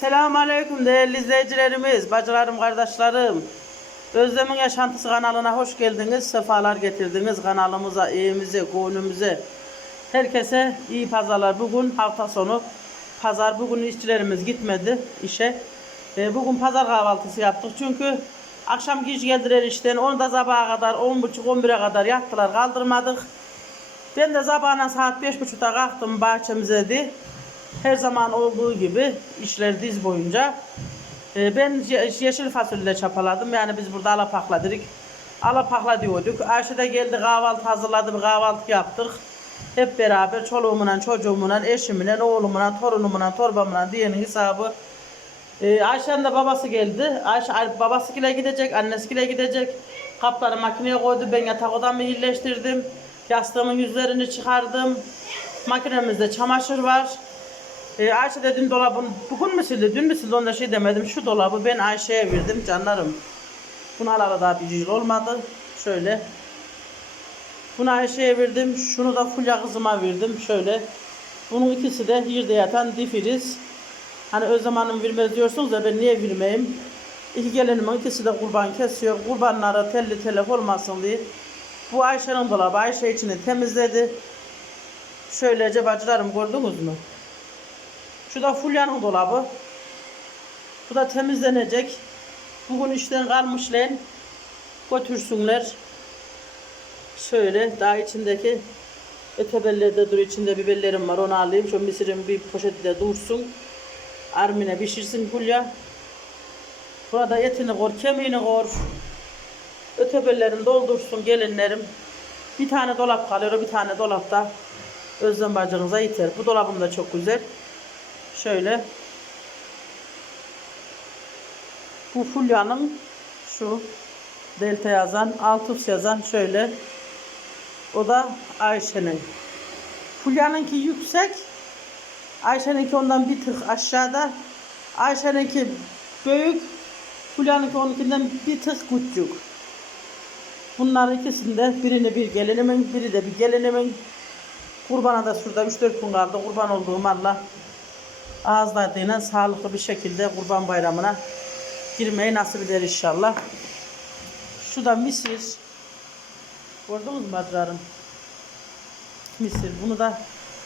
Selamun Aleyküm değerli izleyicilerimiz, bacılarım, kardeşlerim. Özlem'in Yaşantısı kanalına hoş geldiniz, sefalar getirdiniz kanalımıza, evimize, gönlümüze. Herkese iyi pazarlar. Bugün hafta sonu pazar. Bugün işçilerimiz gitmedi işe. E, bugün pazar kahvaltısı yaptık çünkü akşam geç geldiler işten. Onu da sabaha kadar, 10.30-11'e kadar yattılar, kaldırmadık. Ben de sabahına saat 5.30'da kalktım bahçemize de. Her zaman olduğu gibi işler diz boyunca. Ee, ben ye- yeşil fasulye çapaladım. Yani biz burada alapakla dedik. Alapakla diyorduk. Ayşe de geldi kahvaltı hazırladı. Bir kahvaltı yaptık. Hep beraber çoluğumla, çocuğumla, eşimle, oğlumla, torunumla, torbamla diyenin hesabı. Ee, Ayşe'nin de babası geldi. Ayşe ay- babasıyla gidecek, annesiyle gidecek. Kapları makineye koydu. Ben yatak odamı iyileştirdim. Yastığımın yüzlerini çıkardım. Makinemizde çamaşır var. Ee, Ayşe de dün dolabın, bugün mü sildi, dün mü sildi onda şey demedim. Şu dolabı ben Ayşe'ye verdim canlarım. Bunu alalı daha bir yıl olmadı. Şöyle. Bunu Ayşe'ye verdim. Şunu da Fulya kızıma verdim. Şöyle. Bunun ikisi de yerde yatan difiriz. Hani öz zamanım vermez diyorsunuz da ben niye vermeyeyim? İki gelinimin ikisi de kurban kesiyor. Kurbanları telli telef olmasın diye. Bu Ayşe'nin dolabı. Ayşe içini temizledi. Şöylece bacılarım gördünüz mü? Şu da Fulya'nın dolabı. Bu da temizlenecek. Bugün işten kalmışlar. Götürsünler. Şöyle daha içindeki ötebellerde dur içinde biberlerim var onu alayım. Şu misirin bir poşette dursun. Armine pişirsin Fulya. Burada etini kor, kemiğini kor. Ötebellerini doldursun gelinlerim. Bir tane dolap kalıyor, bir tane dolapta Özlem bacınıza yeter. Bu dolabım da çok güzel. Şöyle. Bu Fulya'nın şu delta yazan, altus yazan şöyle. O da Ayşe'nin. Fulya'nınki yüksek. Ayşe'ninki ondan bir tık aşağıda. Ayşe'ninki büyük. Fulya'nınki onunkinden bir tık küçük. Bunlar ikisinde birini bir gelinimin, biri de bir gelinimin. Kurbana da şurada 3-4 gün kaldı. Kurban olduğum Allah ağız sağlıklı bir şekilde kurban bayramına girmeyi nasip eder inşallah. Şu da misir. Gördünüz mü bacılarım? Misir. Bunu da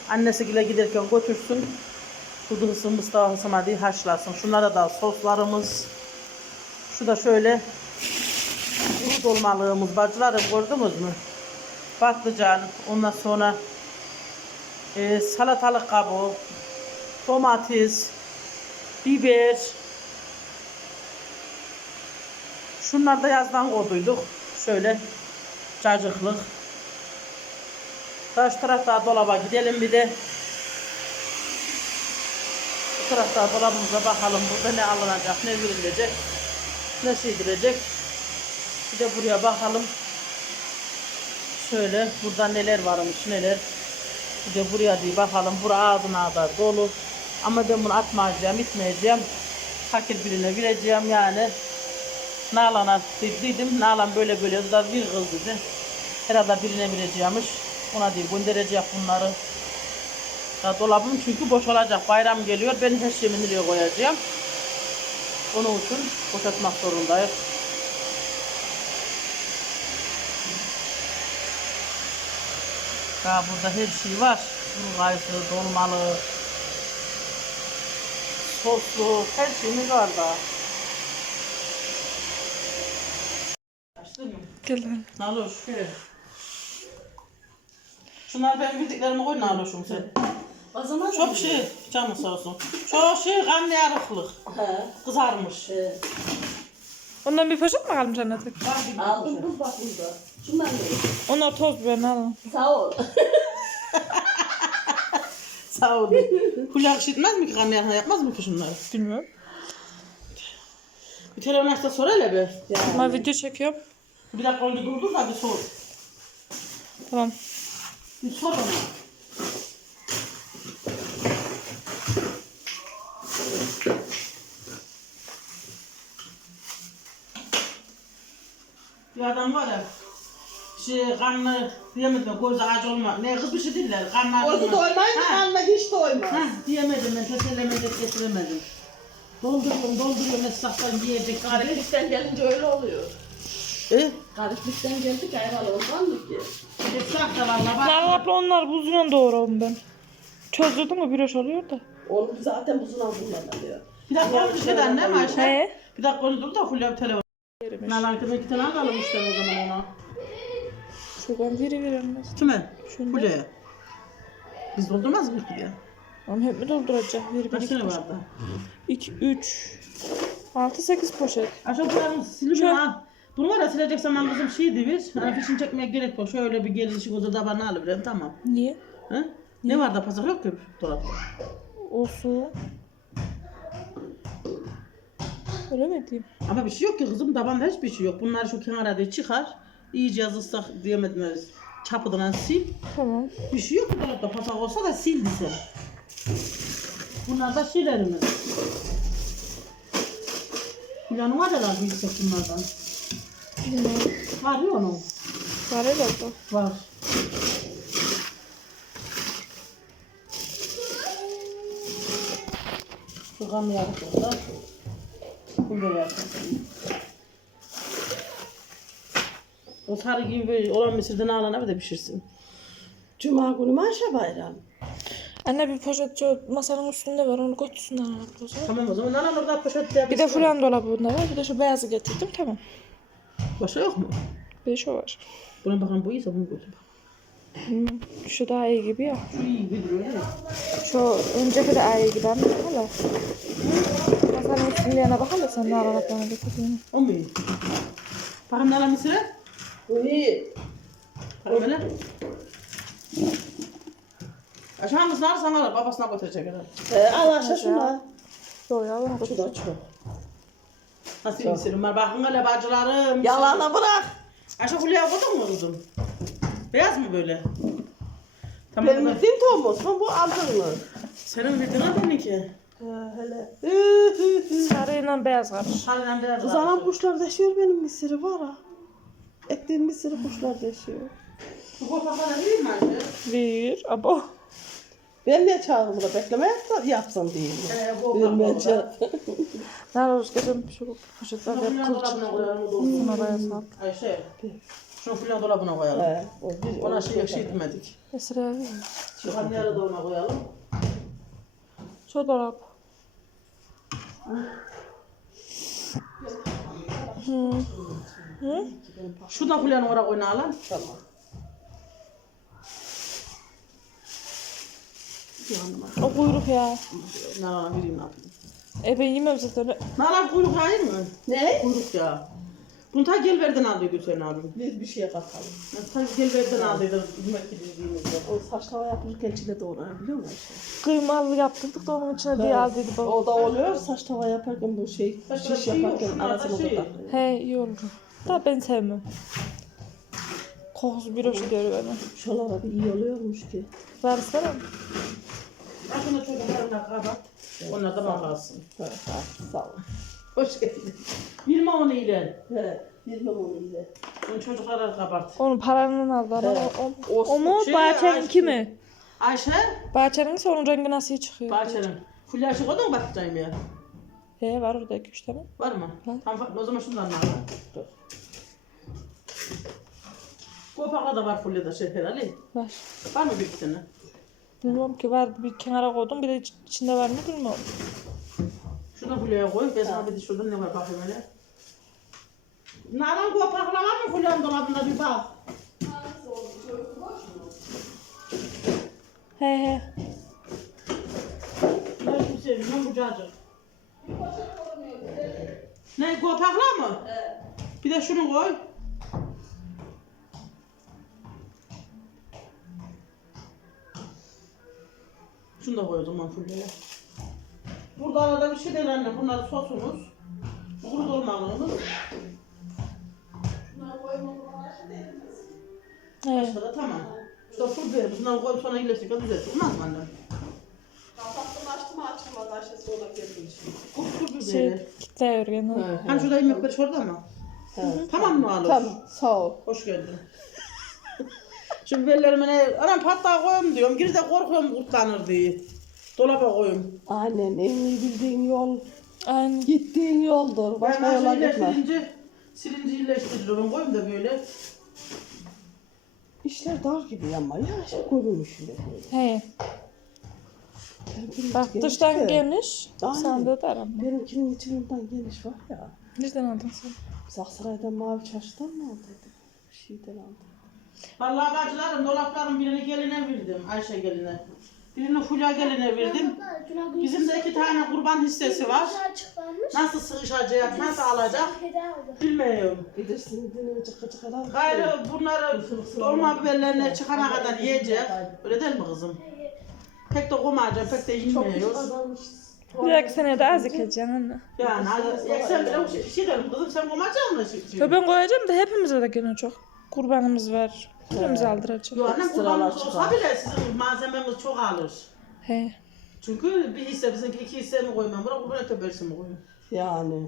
annesiyle giderken götürsün. Kudusu Mustafa Hasan'a diye haşlasın. Şunlara da soslarımız. Şu da şöyle kuru dolmalığımız bacılarım gördünüz mü? Patlıcan, ondan sonra e, salatalık kabuğu, domates, biber. Şunlar da yazdan koyduyduk. Şöyle cacıklık. Şu tarafta dolaba gidelim bir de. Bu tarafta dolabımıza bakalım. Burada ne alınacak, ne verilecek, ne şeydirecek. Bir de buraya bakalım. Şöyle burada neler varmış, neler. Bir de buraya diye bakalım. Bura ağzına kadar dolu. Ama ben bunu atmayacağım, itmeyeceğim. Fakir birine vereceğim yani. Nalan'a dedim. Nalan böyle böyle da bir kız dedi. Herhalde birine vereceğimiş. Ona diye gönderecek bunları. Ya dolabım çünkü boş olacak. Bayram geliyor. Ben her şeyimi nereye koyacağım. Onun için boşaltmak zorundayım. Daha burada her şey var. Kuru kayısı, dolmalı, soslu, her şeyimiz var mı? Gelen. Naloş, şöyle. Şunlar benim bildiklerimi koy Naloş'um sen. O zaman Çok şey, canı sağ olsun. Çok şey kan yarıklık. He. Kızarmış. He. Ondan bir poşet mi kalmış bir Aldım dur bak burada. Şundan da Onlar toz biberini alın. Sağ ol. Sağ ol. Kulak işitmez mi ki kan yarıklık yapmaz mı ki şunları? Bilmiyorum. Bir telefon açsa sor hele be. Ama video çekiyorum. Bir dakika onu durdur da bir sor. Tamam. Bir sor ona. Bir adam var ya, şey kanlı diyemedim gözü aç olma. Ne kız bir şey değiller, kanlı aç Gözü olma. doymayınca Ha, kanına hiç doymaz. Ha, diyemedim ben, tesellemedim, getiremedim. Dolduruyorum dolduruyorum esnaftan yiyecek. Garip. Gariplikten gelince öyle oluyor. E? Gariplikten geldik hayvan olmadık ki. Esnaf da valla bak. Abla onlar buzuyla doğruyorum ben. Çözdürdün mü bir oluyor da. Oğlum zaten buzuna kullanılıyor. Bir dakika bir şey de annem Ayşe. He. Bir dakika onu dur da Fulya bir telefon. Nalan kime iki tane alalım işte o zaman ona. Şuradan biri verilmez. Kime? Şunda. Fulya'ya. Biz doldurmaz mıyız Fulya? Ama hep mi dolduracak? Bir, bir, iki, tane vardı? iki, üç, altı, sekiz poşet. Aşağı buranın silimi al. Bunu var ya silecek zaman kızım şey bir. Hani fişini çekmeye gerek yok. Şöyle bir gelişik o da bana alıvereyim tamam. Niye? He? Ne var da pasak yok ki dolapta. Olsun. Öyle mi diyeyim? Ama bir şey yok ki kızım tabanda hiçbir şey yok. Bunlar şu kenara diye çıkar. İyice yazılsak diyemediniz. Çapıdan sil. Tamam. Bir şey yok ki dolapta pasak olsa da sildi sen. Bunlar da şeylerimiz. Planı var herhalde yüksek bunlardan. Bilmiyorum. Var ya onun. Var herhalde. Var. Şu kan yarısı da. Bu da yarısı. O sarı gibi böyle olan mısırdan alana bir de pişirsin. Cuma günü maşa bayram. Anne bir poşet şu masanın üstünde var onu götürsün Nara abla. o zaman. Tamam o zaman alan orada poşet diye Bir de fulan dolabında var. Bir de şu beyazı getirdim. Tamam. Başka yok mu? Bir de şu var. Buna bakalım bu iyiyse bunu götür. Hmm, Şu daha iyi gibi ya. Şu iyi öyle mi? Şu önceki de iyi gibi ama hala. Masanın üstünde yana bak hala sen Nara ablanı getirdiğini. O mu iyi? Bakın ne alan mısırı? Bu iyi. Böyle. Aşağı mısın alırsan alır. Babasına götürecek herhalde. Ee, al aşağı şuna. Yok ya götürsün. da çok. Nasıl bir mısırım var? Bakın hele bacılarım. Yalana bırak. Aşağı Fulya'ya koydun mu kızım? Beyaz mı böyle? Tamam. Benim Benim bildiğim tohum mu? Bu aldın mı? Senin bildiğin ha benimki. Ha, hele. Sarıyla beyaz karış. Halen beyaz var. anam kuşlar deşiyor benim misiri var ha. Ektiğim misiri kuşlar deşiyor. Bu kopaklara değil mi Ayşe? Bir. Abo. Ben niye çağırdım burada bekleme yapsam, yapsam diyeyim. Ee, bu Bilmece. kopaklara. Nara özgedim şu poşetler Şunu hep Fulya kılçık. dolabına koyalım. da beyaz al. Ayşe. Şunu Fulya dolabına koyalım. He, o bir- Ona şey ekşi etmedik. Esra abi. Şu hamyarı da ona koyalım. Şu dolap. Hı. Hı? Şu da Fulya'nın oraya koyalım. Tamam. O kuyruk ya. Nalan vereyim ne yapayım. E ben yemem zaten. Nalan kuyruk hayır mı? Ne? Kuyruk ya. Bunu ta Gelver'den aldıydı Hüseyin abim. Biz bir şeye katalım. Ta Gelver'den aldıydı. Hizmet gidildiğimizde. O saç tava yapılırken içine doğrar biliyor musun? Kıymalı yaptırdık da onun içine diye aldıydı baba. O da oluyor saç tava yaparken bu şey şiş şey yok, yaparken şunlarda arasına şey da. He iyi olur. Da ben sevmem. Kokusu bir hoş diyor bana. Şolara bir iyi oluyormuş ki. Var istemem. Aslında çocuklarına kapat. Onlar da bakarsın. Sağ ol. Hoş geldin. Bilme onu ile. He, bilmem onu ile. Onun çocuklara kapat. Onun paranın aldı ama He. o, o, o mu? Şey, Bahçeninki Ayşe- mi? Ayşe, Bahçenin ise onun rengi nasıl çıkıyor? Bahçe'nin. Koydun mu bakacağım ya? He var orada iki üç tane. Var mı? Var. Tamam o zaman şundan al. Dur. Kopakla da var Fulya'da şeker Ali. Var. Var mı bir iki tane? Bilmiyorum ki var bir kenara koydum bir de iç- içinde var mı bilmiyorum. Şunu Fulya'ya koy. Ben sana bir de şurada ne var bakayım hele. Nalan kopakla var mı Fulya'nın dolabında bir bak. He he. Bu sevim, ne bu cacık? Ne kopakla mı? Bir de şunu koy. Şunu da koy o zaman Fulya'ya. Burada arada bir şey değil anne. Bunlar sosunuz. Kuru dolmalığınız. He. Aşağıda tamam. İşte pul biber. Bunları koyup sonra iyileştik. Güzel. Olmaz mı anne? Aşağısı şimdi. Pul pul Şey biberi. kitliyor gene. Evet. Hani şurada yemek var şurada mı? Tamam mı Alır? Tamam sağ ol. Hoş geldin. Şu biberlerimi ne? Anam patlağa koyayım diyorum. Geri de korkuyorum kurtlanır diye. Dolaba koyayım. Annen en iyi bildiğin yol. Aynen. Gittiğin yoldur. Başka Ben yola gitme. iyileştirince silinci iyileştiriyorum. Koyayım da böyle. İşler dar gibi ama ya şey görünmüş bile. He. Bak dıştan de. geniş. Aynen. Sende de arama. Benimkinin içinden geniş var ya. Nereden aldın sen? Biz Aksaray'dan mavi çarşıdan mı aldıydık? Bir şeyden aldık. Vallahi bacılarım dolapların birini geline verdim. Ayşe geline. Birini Fulya geline verdim. Bizim de iki tane kurban hissesi var. Nasıl sıkışacak, nasıl alacak bilmiyorum. Gidersin dinin çıkı çıkı lan. Gayrı bunları dolma biberlerine çıkana kadar yiyecek. Öyle değil mi kızım? Pek de komayacak, pek de yiyemiyoruz. Bir sene de az ekeceksin anne. Yani hadi, ya sen bir şey, şey derim kızım sen komayacak mısın? Ya ben koyacağım da hepimize de gene çok. Kurbanımız var. Hepimize aldıracak. Yok annem kurbanımız olsa çıkar. bile sizin malzemeniz çok alır. He. Çünkü bir hisse bizimki iki hisse mi koymam, bırak kurban ete bölsün mi koyayım? Yani.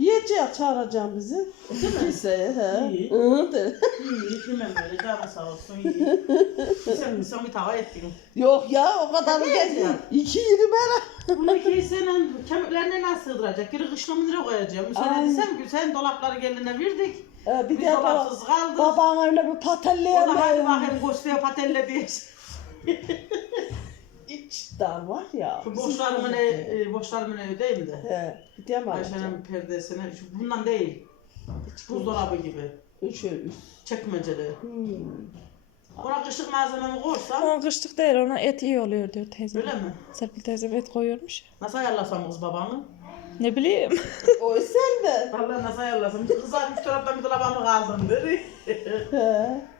Yiyeceği çağıracağım bizi. Kimseye he. İyi. Hı de. İyi, bilmem öyle, canın sağ olsun, iyi. sen, sen bir tava ettin. Yok ya o kadar Evet değil. ya. İki yürü merak. Bunu hissenin kemiklerine nasıl sığdıracak? Geri kışlamı nereye koyacağım? Müsaade Aynen. etsem ki sen dolapları geline verdik. Ee, bir Biz de dolapsız baba, kaldık. babana öyle bir O da hadi patelleyemem. bakayım göstereye patelle diye. İç dar var ya. Şu boşlarımın ev, e, boşlarımın evi değil mi de? He. Gidemem. Ayşe'nin perdesine, şu bundan değil. Buzdolabı gibi. Üç üç. Çekmeceli. Hmm. Ona kışlık malzememi koysam, Ama kışlık değil ona et iyi oluyor diyor teyze. öyle mi? Serpil teyzem et koyuyormuş. Nasıl ayarlasam kız babanı? Ne bileyim. Oy sen de. Vallahi nasıl ayarlasam? Kızar üç taraftan bir dolabamı kaldım dedi.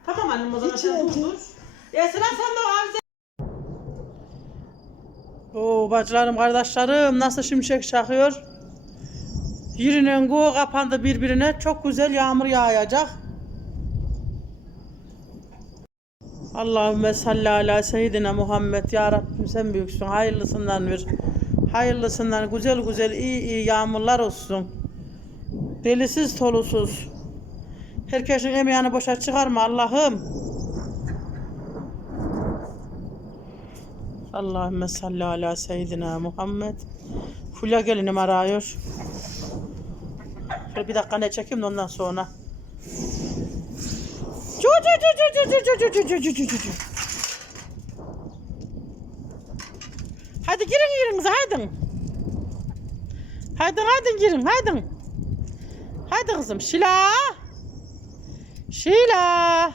Tamam annem o zaman sen İçine dur dur. Esra sen de o avize... Oo bacılarım, kardeşlerim nasıl şimşek çakıyor. Yerinin goğu kapandı birbirine. Çok güzel yağmur yağacak. Allahümme salli ala seyyidina Muhammed. Ya Rabbim sen büyüksün. Hayırlısından ver. Hayırlısından güzel güzel iyi iyi yağmurlar olsun. Delisiz tolusuz. Herkesin emeğini boşa çıkarma Allah'ım. Allahümme salli ala seyyidina Muhammed. Fulya gelinim arıyor. Şöyle bir dakika ne çekeyim de ondan sonra. Hadi girin yerinize haydi. Haydi haydi girin haydi. Haydi kızım Şila. Şila.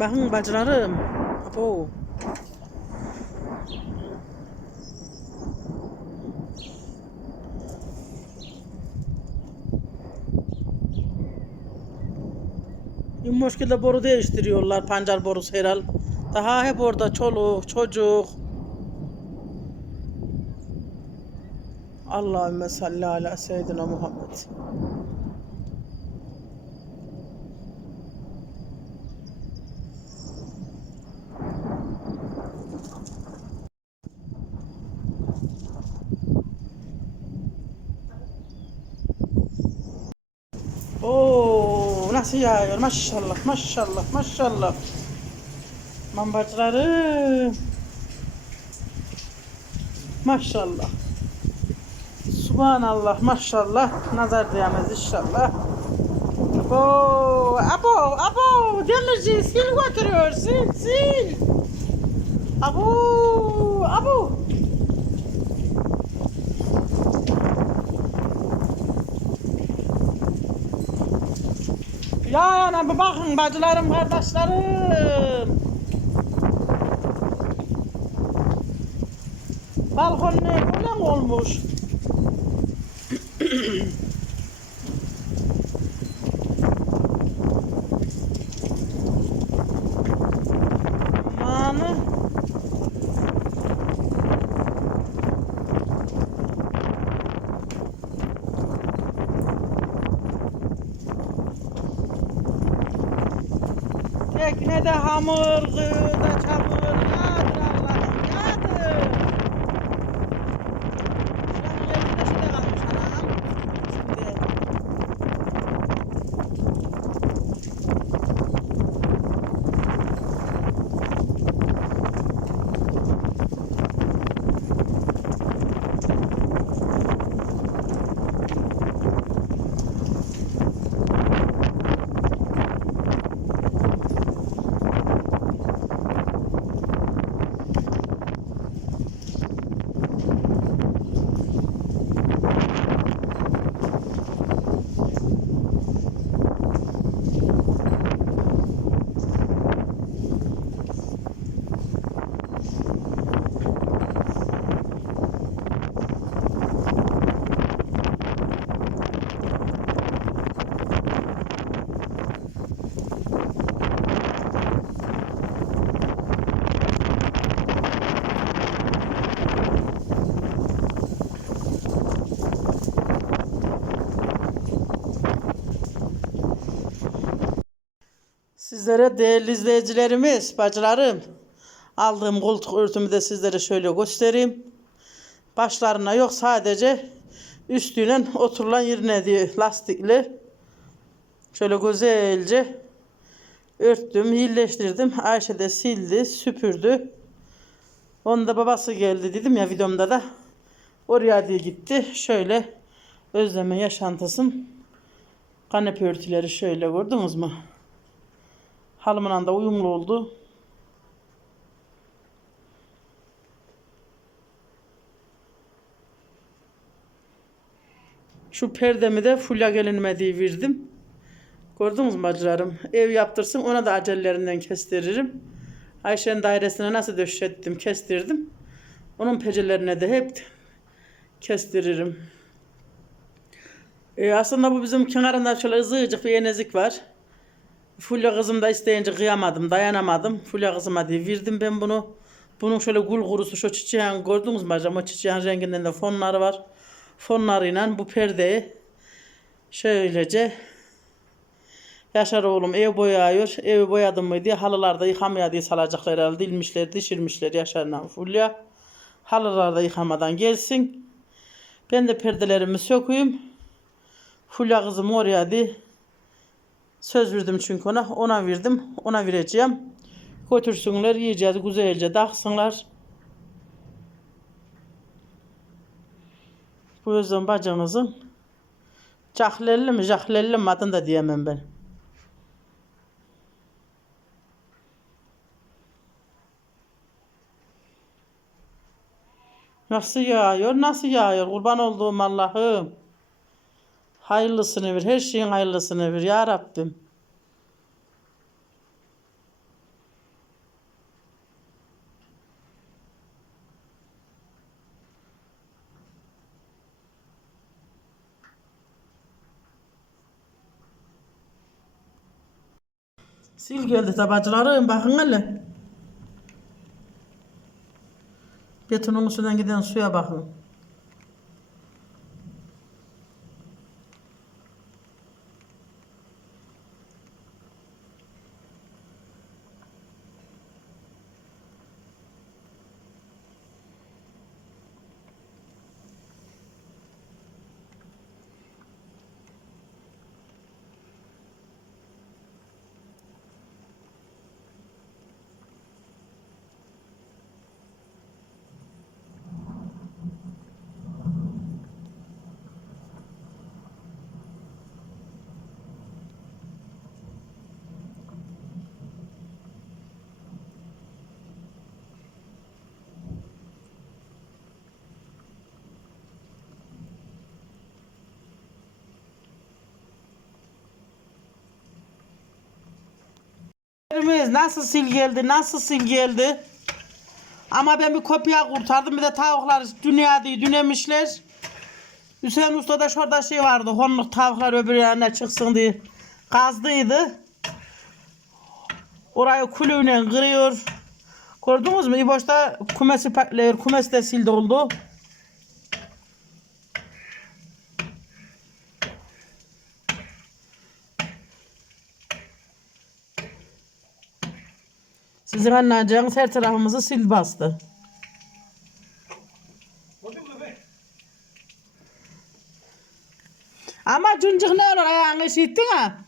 Bakın bacılarım. Abo. Yumuşkilde boru değiştiriyorlar pancar borusu herhal. Daha hep orada çoluk, çocuk. Allahümme salli ala seyyidina Muhammed. Oo, nasıl yağıyor maşallah maşallah maşallah. Mambacılarım. Maşallah. Subhanallah maşallah. Nazar diyemez inşallah. Abo, abo, abo. Demirci sil götürüyor. Sil, sil. Abo, abo. Ya ana bir bakın bacılarım, kardeşlerim. Balkon ne falan olmuş. de hamur, da çamur. Yağdır Allah'ım, yağdır. Şuranın yerinde şey de kalmış anam. Şimdi. Sizlere değerli izleyicilerimiz, bacılarım, aldığım koltuk örtümü de sizlere şöyle göstereyim. Başlarına yok sadece üstüyle oturulan yerine diye lastikli. Şöyle güzelce örttüm, iyileştirdim. Ayşe de sildi, süpürdü. Onun da babası geldi dedim ya videomda da. Oraya diye gitti. Şöyle özleme yaşantısım. Kanepe örtüleri şöyle gördünüz mü? Halımla da uyumlu oldu. Şu perdemi de Fulya gelinime diye verdim. Gördünüz mü bacılarım? Ev yaptırsın ona da acellerinden kestiririm. Ayşe'nin dairesine nasıl döşettim, kestirdim. Onun pecelerine de hep kestiririm. E, aslında bu bizim kenarında şöyle ızıcık bir enezik var. Fulya kızım da isteyince kıyamadım, dayanamadım. Fulya kızıma diye verdim ben bunu. Bunun şöyle gül kurusu şu çiçeğin gördünüz mü acaba? O çiçeğin renginden de fonları var. Fonlarıyla bu perdeyi şöylece Yaşar oğlum ev boyuyor. Evi boyadım mı diye halılarda yıkamaya diye salacaklar herhalde. Dilmişler, dişirmişler Yaşar'la Fulya. Halılarda yıkamadan gelsin. Ben de perdelerimi sökeyim. Fulya kızım oraya diye Söz verdim çünkü ona. Ona verdim. Ona vereceğim. Götürsünler yiyeceğiz güzelce taksınlar. Bu yüzden bacınızın Cahlelli mi Cahlelli mi adını da diyemem ben. Nasıl yağıyor, nasıl yağıyor kurban olduğum Allah'ım. Hayırlısını ver, her şeyin hayırlısını ver ya Rabbim. Sil geldi tabacılarım bakın hele. Betonun üstünden giden suya bakın. Evimiz nasıl sil geldi, nasıl sil geldi. Ama ben bir kopya kurtardım. Bir de tavuklar dünya dünemişler. Hüseyin Usta da şurada şey vardı. Honluk tavuklar öbür yana çıksın diye kazdıydı. Orayı kulüyle kırıyor. Gördünüz mü? İboş'ta kumesi patlıyor. Kumesi de sil doldu. Sizin anlayacağınız her tarafımızı sil bastı. Ama cıncık ne olur ayağını işittin ha?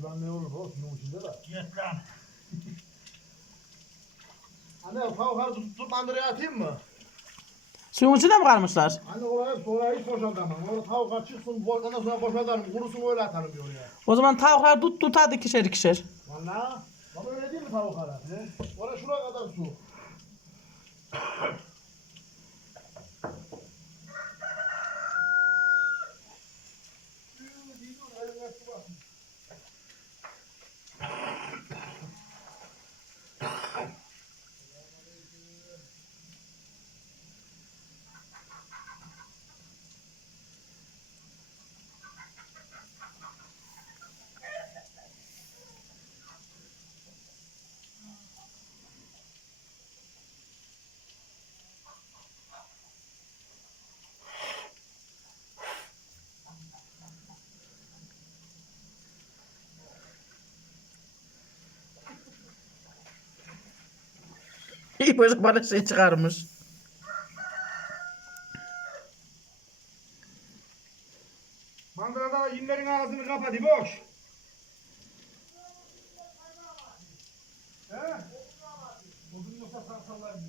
Ulan ne olur o şunun içinde de. Yes lan. Anne tavukları tut, tut mandıraya atayım mı? Suyun içinde mi kalmışlar? Anne oraya sonra hiç boşaltamam. Orada tavuklar çıksın ondan sonra boşaltalım. Kurusun öyle atalım bir oraya. O zaman tavuklar tut tut hadi ikişer ikişer. Valla. Baba öyle değil mi tavuklar? He? Oraya şuraya kadar su. İyi böyle bana şey çıkarmış. Mandırada yinlerin ağzını kapat boş. He? Bugün yoksa sarsallar mı?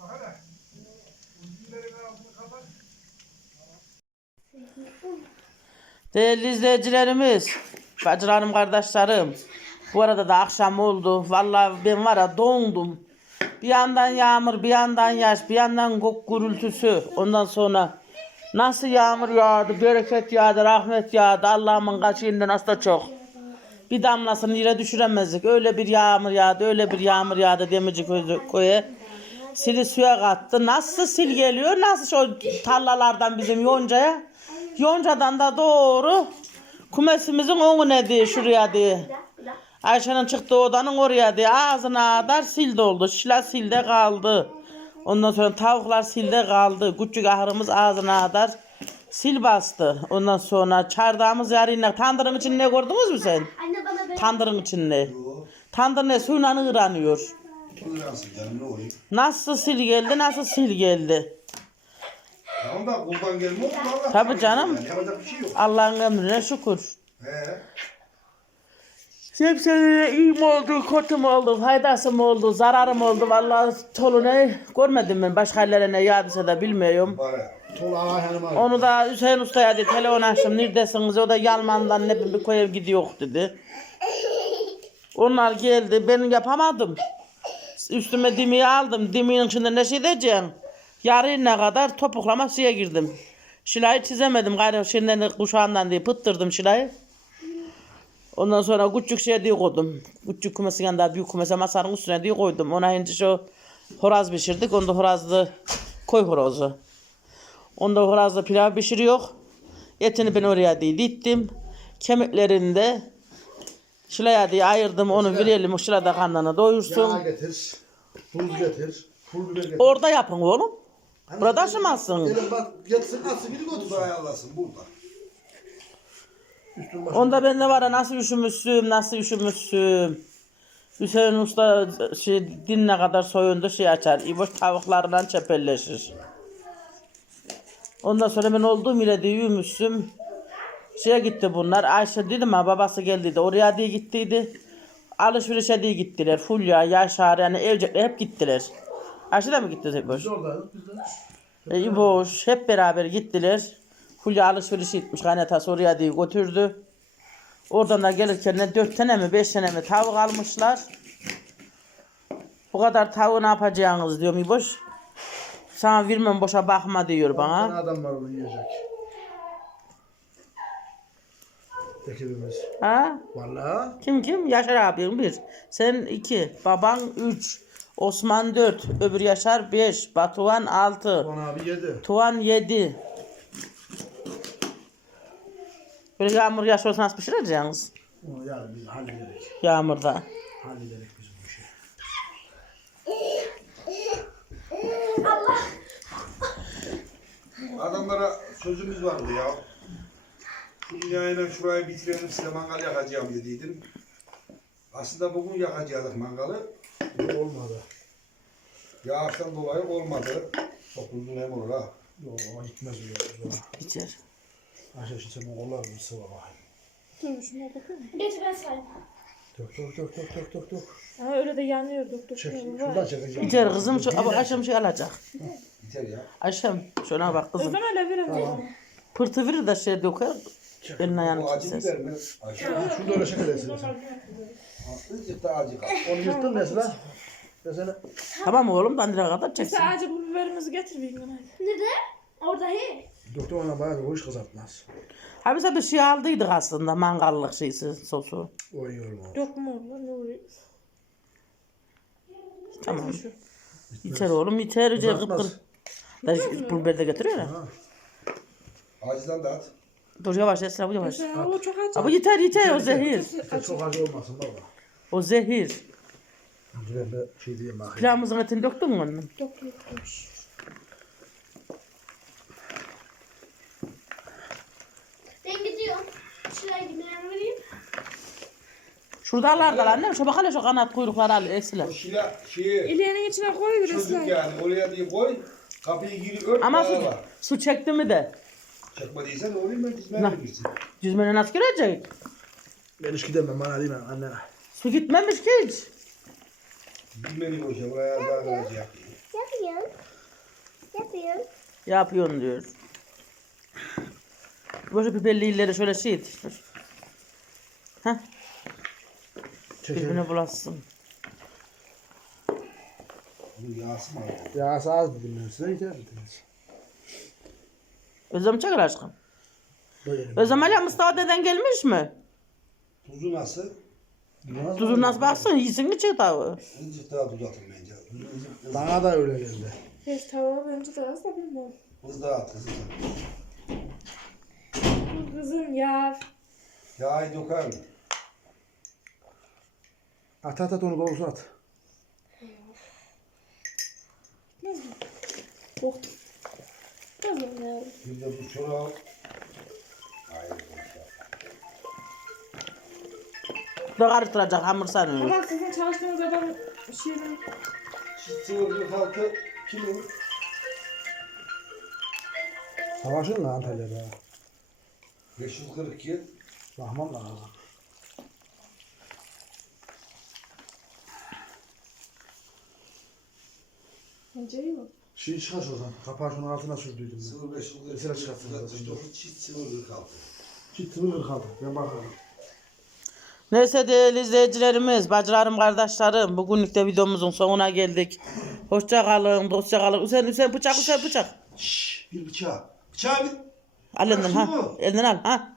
Bak hele. O yinlerin ağzını kapat. Değerli izleyicilerimiz, bacılarım, kardeşlerim. Bu arada da akşam oldu. Vallahi ben var ya dondum. Bir yandan yağmur, bir yandan yaş, bir yandan gök gürültüsü. Ondan sonra nasıl yağmur yağdı, bereket yağdı, rahmet yağdı. Allah'ımın kaçıyla nasıl da çok. Bir damlasını yere düşüremezdik. Öyle bir yağmur yağdı, öyle bir yağmur yağdı Demirci köye. Sili suya kattı. Nasıl sil geliyor, nasıl şu tarlalardan bizim yoncaya. Yoncadan da doğru kumesimizin önüne diye şuraya diye. Ayşe'nin çıktığı odanın oraya diye ağzına kadar sil doldu. Şila silde kaldı. Ondan sonra tavuklar silde kaldı. Küçük ahırımız ağzına kadar sil bastı. Ondan sonra çardağımız yarıyla tandırın içinde gördünüz mü sen? Anne bana böyle Tandırın içinde. Tandır ne suyla ıranıyor. Nasıl sil geldi nasıl sil geldi. Tamam da kuldan gelme olsun Allah. Tabii korusun canım. Yani. Yapacak bir şey yok. Allah'ın emrine şükür. He. Hepsine iyi mi oldu, kötü mü oldu, faydası mı oldu, zararı mı oldu? Vallahi tolunu görmedim ben. Başka yerlere ne yağdıysa da bilmiyorum. Bari. Tol ağa hanıma. Onu da Hüseyin Usta'ya dedi, telefon açtım, neredesiniz? O da Yalman'dan ne bileyim bir koya gidiyor dedi. Onlar geldi, ben yapamadım. Üstüme dimiği aldım, dimiğin içinde ne şey diyeceğim? Yarına kadar topuklama suya girdim. Şilayı çizemedim, gayrı şimdiden kuşağından diye pıttırdım şilayı. Ondan sonra küçük şey diye koydum. Küçük kumesin yanında büyük kumese masanın üstüne diye koydum. Ona ince şu horaz pişirdik. Onda horazlı koy horozu. Onda horazlı pilav pişiriyor. Etini ben oraya diye dittim. Kemiklerini de şilaya diye ayırdım. Onu verelim. Şilada Yağ doyursun. getir. Tuz getir. Pul biber getir. Orada yapın oğlum. Burada taşımazsın. Gelin bak yetsin atsın biri Burada götürsün. ayarlasın burada. Üstün başın. Onda ben de var ya nasıl üşümüşsün, nasıl üşümüşsün. Hüseyin Usta şey, dinle kadar soyundu şey açar. İboş tavuklarla çepelleşir. Ondan sonra ben olduğum yere de yürümüşsüm. Şeye gitti bunlar. Ayşe dedim ha babası geldiydi. Oraya diye gittiydi. Alışverişe diye gittiler. Fulya, Yaşar yani evcekler hep gittiler. Ayşe de mi gitti tek boş? Oradaydık biz de. E, İboş hep beraber gittiler. Fulya alışveriş gitmiş. Kaynatası oraya diye götürdü. Oradan da gelirken de dört tane mi beş tane mi tavuk almışlar. Bu kadar tavuğu ne yapacağınız diyorum İboş. Sana vermem boşa bakma diyor Bir bana. tane adam var onu yiyecek. Ekibimiz. Ha? Vallahi. Kim kim? Yaşar abim bir. Sen iki. Baban üç. Osman dört. Öbür Yaşar beş. Batuhan altı. Ona abi yedi. Tuğan yedi. Böyle yağmur yaş olsa nasıl pişireceksiniz? Onu yani biz hallederiz. Yağmurda. Hallederiz biz bu işi. Adamlara sözümüz vardı ya. Şu yayına şurayı bitirelim size mangal yakacağım dediydim. Aslında bugün yakacaktık mangalı. Olmadı. Yağıştan dolayı olmadı. Çok uzun hem olur ha. Yok ama gitmez öyle. İçer. Ayşe şimdi sen kollar mı sıva bakayım. Dur şuna bakayım. Getir ben sayayım. Dök dök dök dök dök dök dök. Ama öyle de yanıyor doktor. Çek. Şuna Şuradan çekeceğim. İçer kızım. Şu, ama Ayşem şey alacak. Biter ya. Ayşem şuna bak kızım. zaman öyle veremem. Pırtı verir de şey döker. Eline acı keser. biber mi? Ayşe. Şunu da öyle şekil etsin sen. Azıcık da acı kal. Onu yırttın mesela. Mesela. Tamam oğlum bandire kadar çeksin. Sen acı bu biberimizi getir bir gün hadi. Nerede? Orada he. Doktor ona bayağı hoş kızartmaz. Ha bize bir şey aldıydık aslında mangallık şeysi sosu. O iyi olmaz. Yok mu oğlum ne oluyor? Tamam. İçer oğlum içer. İçer kıpkır. Kızartmaz. Da pul biber de getiriyor ya. Acıdan da at. Dur yavaş Esra bu yavaş. Ya, o çok acı. Ama yeter yeter o zehir. Çok acı olmasın baba. O zehir. Ben de şey diyeyim bakayım. Pilavımızın etini döktün mü? Doktor yokmuş. Ben gidiyorum. Şuraya gideyim vereyim. Şurada alarlar annem. Şu bak hele şu kanat kuyrukları al Esra. O şila şeyi İleğinin içine koy bir çocuk ıslah. yani oraya diye koy. Kapıyı giri ört. Ama su, bağla. su çekti mi de. Çekmediysen olayım ben dizmeye Ne? verirsin. Yüzmene nasıl girecek? Ben hiç gidemem bana değil mi anne. Su gitmemiş ki hiç. Buraya az daha kalacak. Yapıyorum. Yapıyorum. Yapıyorsun diyor. Böyle biberli illeri şöyle şey et. Heh, birbirine bulaşsın. Bu yağsı mı? Ya az ben size yeter dediniz. Özlem çakır aşkım. Özlem hala Mustafa deden gelmiş mi? Tuzu nasıl? Tuzu nasıl baksın? Yiyin mi çıktı? Azıcık daha tuz atın bence. Bana da öyle geldi. Hiç tavuğa bence de az da bilmem. Hız daha at hızlı. Bu Kızım ya. Yağı döker mi? At at at onu doğrusu at. Bok. Kızım ya. Bir de bu çorağı. Hayır. Da karıştıracak hamur sanıyor. Ama sizin çalıştığınız adam şeyin Çift sıvırlık halkı kimin? Savaşın lan Antalya'da. 542. Bakmam lazım. pencereyi mi? Şey çıkar şuradan. Kapağı şunun altına sürdüydüm. ben. Sıvır 542. Mesela çıkartsın. 69 çift sıvırlık halkı. Git sıvır kaldı. Ben bakarım. Neyse değerli izleyicilerimiz, bacılarım, kardeşlerim. Bugünlük de videomuzun sonuna geldik. Hoşça kalın, dostça kalın. Hüseyin, Hüseyin bıçak, Hüseyin bıçak. Şşş bir bıçağı. Bıçağı bir Al elinden ha. Elinden al ha.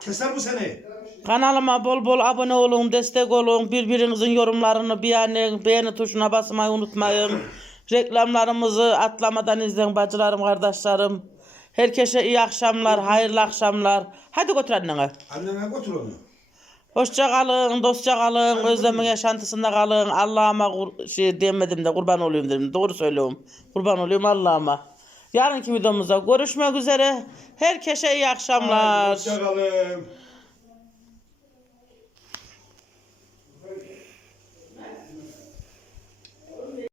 keser bu seni. Kanalıma bol bol abone olun, destek olun. Birbirinizin yorumlarını beğenin, beğeni tuşuna basmayı unutmayın. Reklamlarımızı atlamadan izleyin bacılarım, kardeşlerim. Herkese iyi akşamlar, hayırlı akşamlar. Hadi götür annene. Annene götür onu. Hoşça kalın, dostça kalın, özlemin yaşantısında kalın. Allah'ıma şey demedim de kurban olayım dedim. Doğru söylüyorum. Kurban olayım Allah'ıma. Yarınki videomuzda görüşmek üzere. Herkese iyi akşamlar. Hoşçakalın.